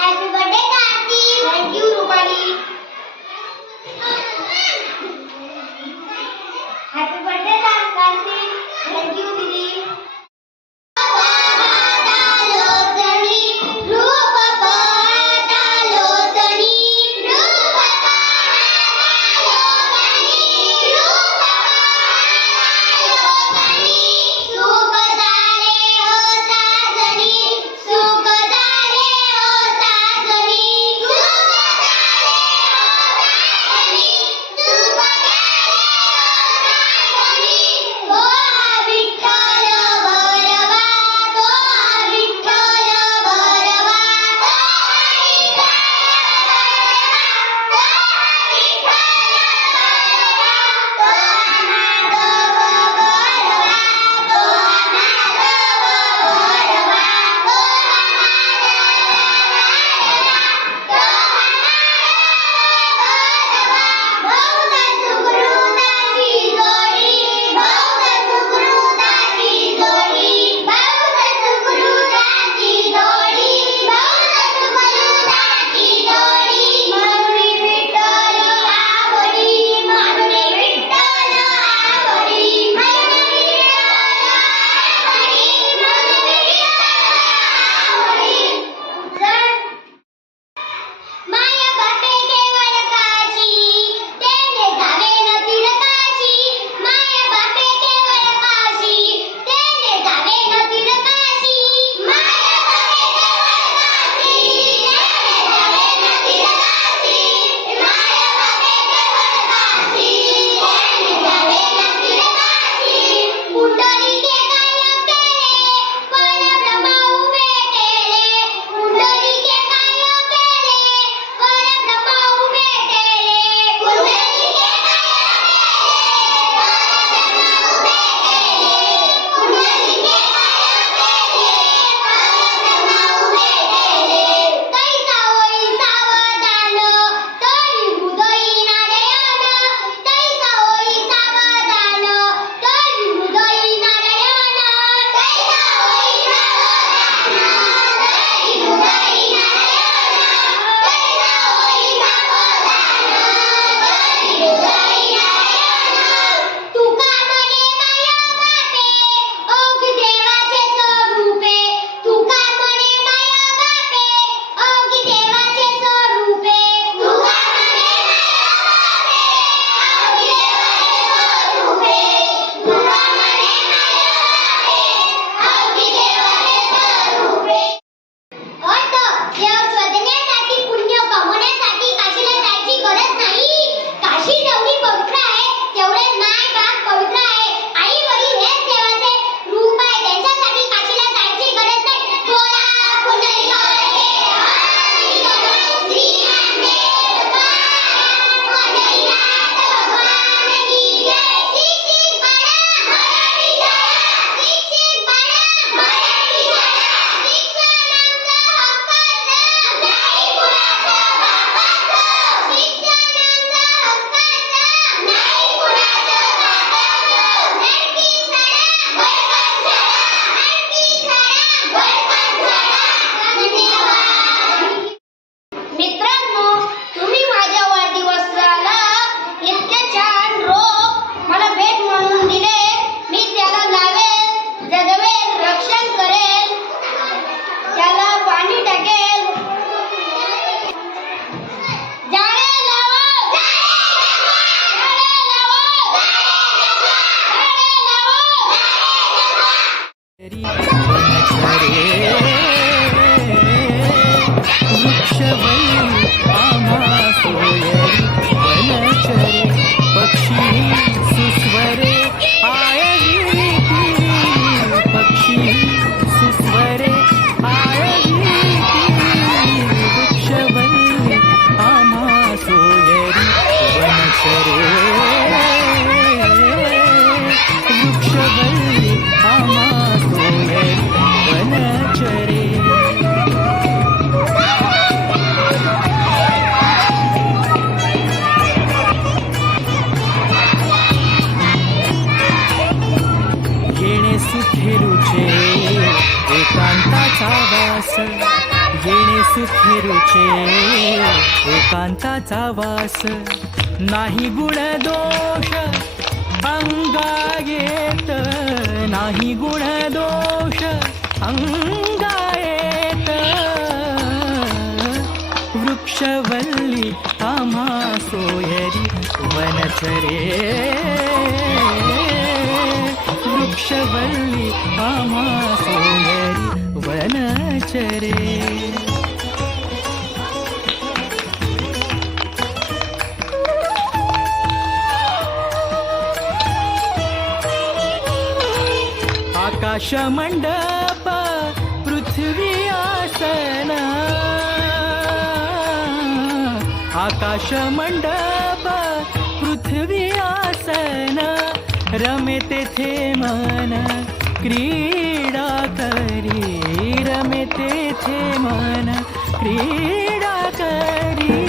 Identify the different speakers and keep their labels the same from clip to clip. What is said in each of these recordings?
Speaker 1: Happy birthday Kartik thank you Rupali
Speaker 2: City. रुचे. एकांताचा वास नाही गुण दोष अंगा येत नाही गुण दोष अंगा येत. वृक्षवल्ली आम्हा सोयरी वनचरे वृक्षवल्ली आम्हा सोयरी वनचरे. आकाश मंडप पृथ्वी आसन. आकाश मंडप पृथ्वी आसन. रमे तेथे मन क्रीडा करी रमे तेथे मन क्रीडा करी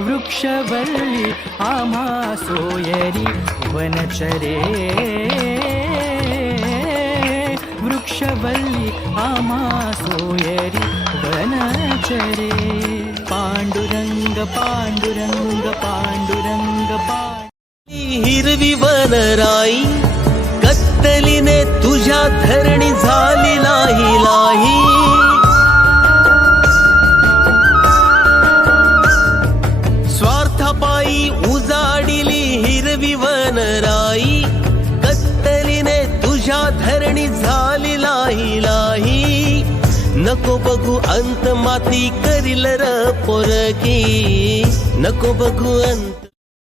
Speaker 2: वृक्षवल्ली आम्हा सोयरी वनचरे. वृक्षवल्ली आम्हा सोयरी वनचरे पांडुरंग पांडुरंग पांडुरंग पांड
Speaker 3: हिरवी वनराई कत्तलीने तुझ्या धरणी झाली लाही लाही नको बघू अंत माती करील र पोरगी. नको बघू अंत